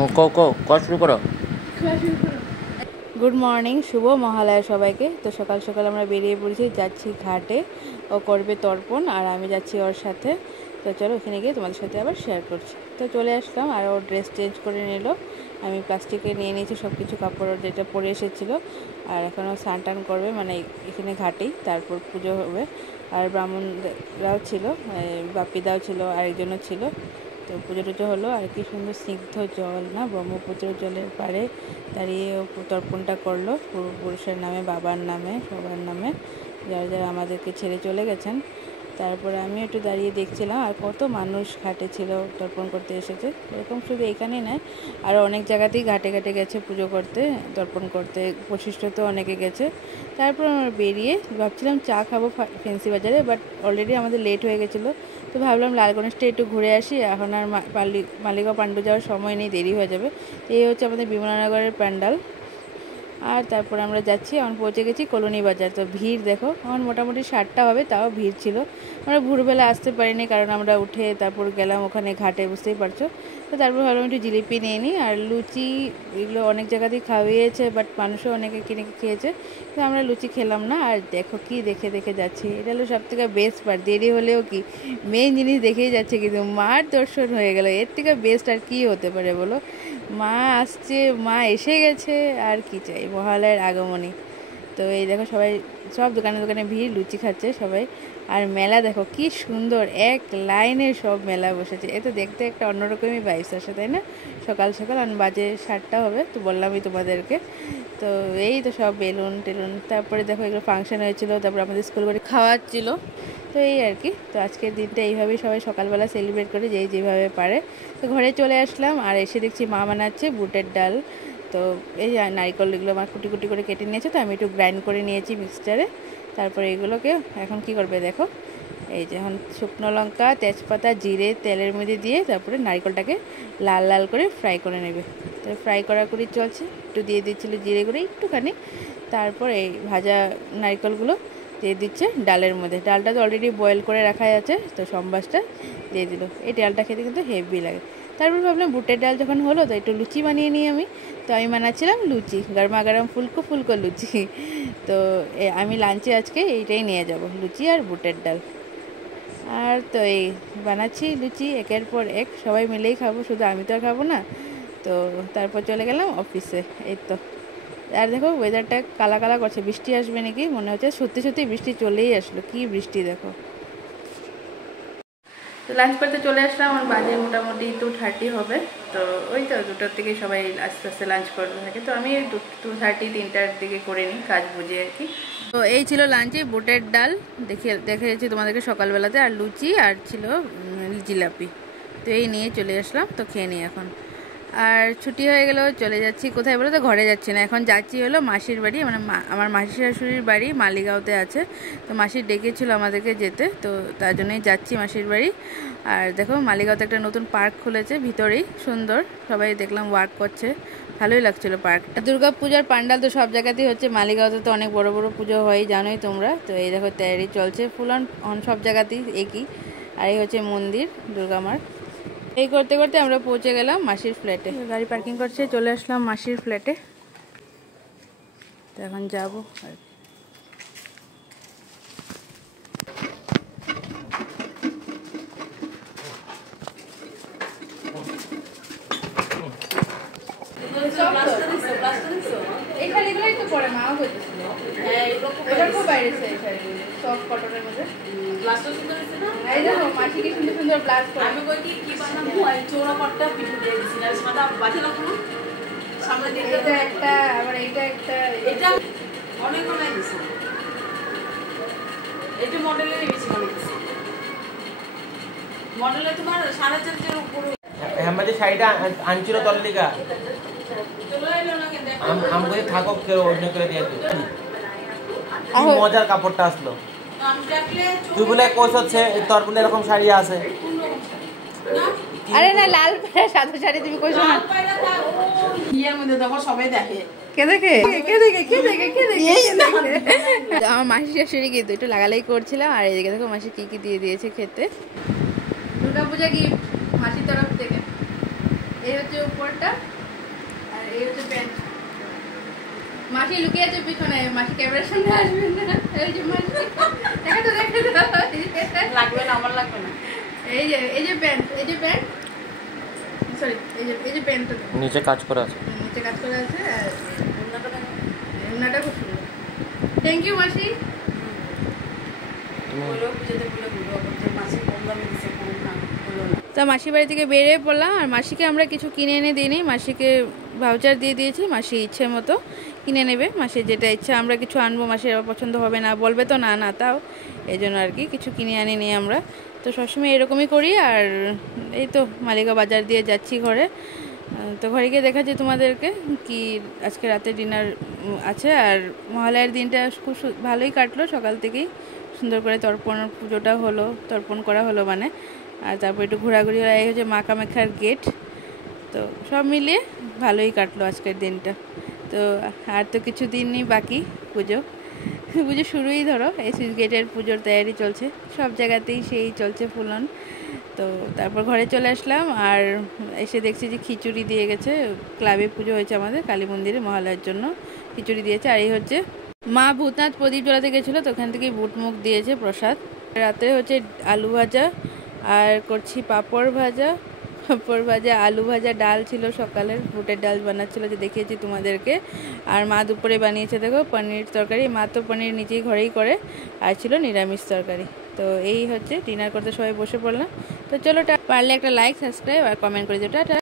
ও ক শুরু করো। গুড মর্নিং, শুভ মহালয়া সবাইকে। তো সকাল সকাল আমরা বেরিয়ে পড়েছি, যাচ্ছি ঘাটে। ও করবে তর্পণ আর আমি যাচ্ছি ওর সাথে। তো চলো ওখানে গিয়ে তোমাদের সাথে আবার শেয়ার করছি। তো চলে আসলাম আর ও ড্রেস চেঞ্জ করে নিল। আমি প্লাস্টিকে নিয়ে নিয়েছি সব কিছু কাপড় যেটা পরে এসেছিলো। আর এখনও স্নান টান করবে, মানে এখানে ঘাটেই, তারপর পুজো হবে। আর ব্রাহ্মণরাও ছিল, বাপিদাও ছিল, আরেকজনও ছিল। তো পুজো টুজো হলো। আর কি সুন্দর স্নিগ্ধ জল না, ব্রহ্মপুত্রের জলের পাড়ে দাঁড়িয়ে তর্পণটা করলো পূর্বপুরুষের নামে, বাবার নামে, সবার নামে, যারা যারা আমাদেরকে ছেড়ে চলে গেছেন। তারপরে আমি একটু দাঁড়িয়ে দেখছিলাম আর কত মানুষ ঘাটে ছিল, তর্পণ করতে এসেছে। এরকম শুধু এখানেই নয়, আরও অনেক জায়গাতেই ঘাটে ঘাটে গেছে পুজো করতে, তর্পণ করতে, বশিষ্ঠতেও অনেকে গেছে। তারপর আমরা বেরিয়ে ভাবছিলাম চা খাবো ফেন্সি বাজারে, বাট অলরেডি আমাদের লেট হয়ে গেছিলো। তো ভাবলাম লালগণেশটা একটু ঘুরে আসি, এখন আর মালিগাঁও পাণ্ডু যাওয়ার সময় নেই, দেরি হয়ে যাবে। এই হচ্ছে আমাদের বিমলানগরের প্যান্ডাল। আর তারপর আমরা যাচ্ছি, এখন পৌঁছে গেছি কলোনি বাজার। তো ভিড় দেখো, এখন মোটামুটি 7টা হবে, তাও ভিড় ছিল। আমরা ভোরবেলা আসতে পারিনি, কারণ আমরা উঠে তারপর গেলাম ওখানে ঘাটে, বুঝতেই পারছো। তো তারপর ভাবলাম একটু জিলিপি নিয়ে নিই, আর লুচি, এগুলো অনেক জায়গাতেই খাওয়িয়েছে, বাট মানুষও অনেকে কিনে খেয়েছে। তো আমরা লুচি খেলাম না। আর দেখো কি দেখে দেখে যাচ্ছি, এটা হলো সব থেকে বেস্ট পার্ট। দেরি হলেও কি মেন জিনিস দেখেই যাচ্ছে, কিন্তু মার দর্শন হয়ে গেল। এর থেকে বেস্ট আর কি হতে পারে বলো। মা আসছে, মা এসে গেছে, আর কি চাই, মহালয়ের আগমনী। তো এই দেখো সবাই, সব দোকানে দোকানে ভিড়, লুচি খাচ্ছে সবাই। আর মেলা দেখো কি সুন্দর, এক লাইনে সব মেলা বসেছে। এ তো দেখতে একটা অন্যরকমই ভাইবস আসে, তাই না? সকাল সকাল, আর বাজে 7টা হবে, তো বললামই তোমাদেরকে। তো এই তো সব বেলুন টেলুন, তারপরে দেখো এগুলো ফাংশন হয়েছিল, তারপরে আমাদের স্কুল করে খাওয়াচ্ছিল। তো এই আর কি। তো আজকের দিনটা এইভাবেই সবাই সকালবেলা সেলিব্রেট করে, যেভাবে পারে। তো ঘরে চলে আসলাম, আর এসে দেখছি মা বানাচ্ছে বুটের ডাল। তো এই নারকেল এগুলো আমার কুটি কুটি করে কেটে নিয়েছে, তো আমি একটু গ্রাইন্ড করে নিয়েছি মিক্সচারে। তারপরে এগুলোকে এখন কি করবে দেখো, এই যে এখন শুকনো লঙ্কা, তেজপাতা, জিরে তেলের মধ্যে দিয়ে তারপরে নারকেলটাকে লাল লাল করে ফ্রাই করে নেবে। তো ফ্রাই করি চলছে, একটু দিয়ে দিচ্ছিলো জিরে গুঁড়ো একটুখানি। তারপর এই ভাজা নারকেলগুলো দিয়ে দিচ্ছে ডালের মধ্যে। ডালটা তো অলরেডি বয়েল করে রাখা আছে, তো সম্বাসটা দিয়ে দিল। এই ডালটা খেতে কিন্তু হেভি লাগে। তারপর ভাবলাম বুটের ডাল যখন হলো, তো একটু লুচি বানিয়ে নিই আমি। তো আমি বানাচ্ছিলাম লুচি, গরমা গরম ফুলকো ফুলকো লুচি। তো আমি লাঞ্চে আজকে এইটাই নিয়ে যাব, লুচি আর বুটের ডাল। আর তো এই বানাচ্ছি লুচি, একের পর এক সবাই মিলেই খাবো, শুধু আমি তো আর খাবো না। তো তারপর চলে গেলাম অফিসে। এই তো, আর দেখো ওয়েদারটা কালা কালা করছে, বৃষ্টি আসবে নাকি মনে হচ্ছে। সত্যি সত্যি বৃষ্টি চলেই আসলো, কি বৃষ্টি দেখো। তো লাঞ্চ করতে চলে আসলাম, আমার বাজে মোটামুটি 2:30 হবে। তো ওই তো 2টার থেকে সবাই আস্তে আস্তে লাঞ্চ করতে থাকে। তো আমি 2:30 3টার দিকে করে নিই, কাজ বুঝে আর কি। তো এই ছিল লাঞ্চে বুটের ডাল, দেখেছি তোমাদেরকে সকালবেলাতে, আর লুচি, আর ছিল জিলাপি। তো এই নিয়ে চলে আসলাম, তো খেয়ে নিই এখন। আর ছুটি হয়ে গেল, চলে যাচ্ছি কোথায় বলো তো, ঘরে যাচ্ছি না, এখন যাচ্ছি হলো মাসির বাড়ি। মানে আমার মাসি শাশুড়ির বাড়ি মালিগাঁওতে আছে। তো মাসির ডেকেছিল আমাদেরকে যেতে, তো তার জন্যই যাচ্ছি মাসির বাড়ি। আর দেখো মালিগাঁওতে একটা নতুন পার্ক খুলেছে, ভিতরেই সুন্দর, সবাই দেখলাম ওয়ার্ক করছে, ভালোই লাগছিল পার্কটা। দুর্গা পূজার পান্ডাল তো সব জায়গাতেই হচ্ছে, মালিগাঁওতে তো অনেক বড় বড় পুজো হয়, জানোই তোমরা। তো এই দেখো তৈরি চলছে ফুল অন সব জায়গাতেই একই। আর এই হচ্ছে মন্দির দুর্গা মার। এই করতে করতে আমরা পৌঁছে গেলাম মাসির ফ্ল্যাটে, গাড়ি পার্কিং করছে, চলে আসলাম মাসির ফ্ল্যাটে। তো এখন যাবো। এগুলোই তো পরে মাও করতেছিল, খুব বাইরে সব কটনের মধ্যে। এই দেখো মাসি কি সুন্দর সুন্দর ব্লাস্ট করে। আমি কই কি বানাবো, এই চৌড়াপাটটা পিঠে দিয়ে দিছি, আর সাদা বাটি রাখো সামনে দিয়ে। এটা একটা, আবার এইটা একটা, এটা অনেক অনেক দিছে, এটা মডেলেরই বেশি বানাইছে। মডেলে তোমার 4.5 এর উপরে। আমাদের শাড়িটা আনছিল তল্লিকা, আমি থাকো কেউ অন্য করে দিয়ে দিই। মজার কাপড়টা আসলো, তুই বলে কোচ হচ্ছে তোর বলে এরকম শাড়ি আছে। আরে না, লাল সাদা শাড়ি তুমি কইছো না, বিয়ের মধ্যে দেখো সবাই দেখে। কে দেখে কে দেখে কে দেখে কে দেখে। আমার মাসি শাশুড়ি কিন্তু একটু লাগালাই করছিলাম, আর এদিকে দেখো মাসি কি কি দিয়ে দিয়েছে খেতে। দুর্গাপূজা কি মাসির তরফ থেকে এই হচ্ছে উপরটা আর এই হচ্ছে প্যান্ট। মাসি লুকিয়ে আছে পিছনে, মাসি ক্যামেরার সামনে আসবে না। এই যে মাসি দেখো তো লাগবে না, আমার লাগবে না। এই যে প্যান্ট, সরি এই যে প্যান্টটা নিচে কাজ করা আছে, নিচে কাজ করা আছে আর ওড়নাটা খুব সুন্দর। থ্যাংক ইউ মাসি। তা মাসির বাড়ি থেকে বেরিয়ে পড়লাম আর মাসিকে আমরা কিছু কিনে এনে দিইনি, মাসিকে ভাউচার দিয়ে দিয়েছি, মাসি ইচ্ছে মতো কিনে নেবে, মাসির যেটা ইচ্ছা। আমরা কিছু আনবো, মাসির আবার পছন্দ হবে না, বলবে তো না না, তাও এই জন্য আর কি কিছু কিনে আনি নি আমরা। তো সবসময় এরকমই করি। আর এই তো মালিকা বাজার দিয়ে যাচ্ছি ঘরে। তো ঘরে গিয়ে দেখাচ্ছি তোমাদেরকে কি আজকে রাতে ডিনার আছে। আর মহালয়ার দিনটা খুব ভালোই কাটলো, সকাল থেকেই সুন্দর করে পুজোটা হলো, তর্পণ করা হলো মানে। আর তারপর একটু ঘোরাঘুরি হয়। এই হচ্ছে মা কামাখ্যার গেট। তো সব মিলিয়ে ভালোই কাটলো আজকের দিনটা। তো আর তো কিছু দিনই বাকি পুজো শুরুই ধরো। এই সুইচ গেটের পুজোর তৈরি চলছে, সব জায়গাতেই সেই চলছে ফুলন। তো তারপর ঘরে চলে আসলাম আর এসে দেখছি যে খিচুড়ি দিয়ে গেছে। ক্লাবে পুজো হয়েছে আমাদের কালী মন্দিরে, মহালয়ার জন্য খিচুড়ি দিয়েছে। আর এই হচ্ছে মা ভূতনাথ প্রদীপ জ্বলাতে গেছিলো, তো ওখান থেকেই বুট মুখ দিয়েছে প্রসাদ। রাতে হচ্ছে আলু ভাজা আর করছি পাঁপড় ভাজা, আলু ভাজা, ডাল ছিল সকালের, বুটের ডাল বানাচ্ছিল যে দেখিয়েছি তোমাদেরকে। আর মা দুপুরে বানিয়েছে দেখো পনির তরকারি, মা তো পনির নিজেই ঘরেই করে, আর ছিল নিরামিষ তরকারি। তো এই হচ্ছে ডিনার করতে সবাই বসে পড়লাম। তো চলো পারলে একটা লাইক, সাবস্ক্রাইব আর কমেন্ট করে দিও। টাটা।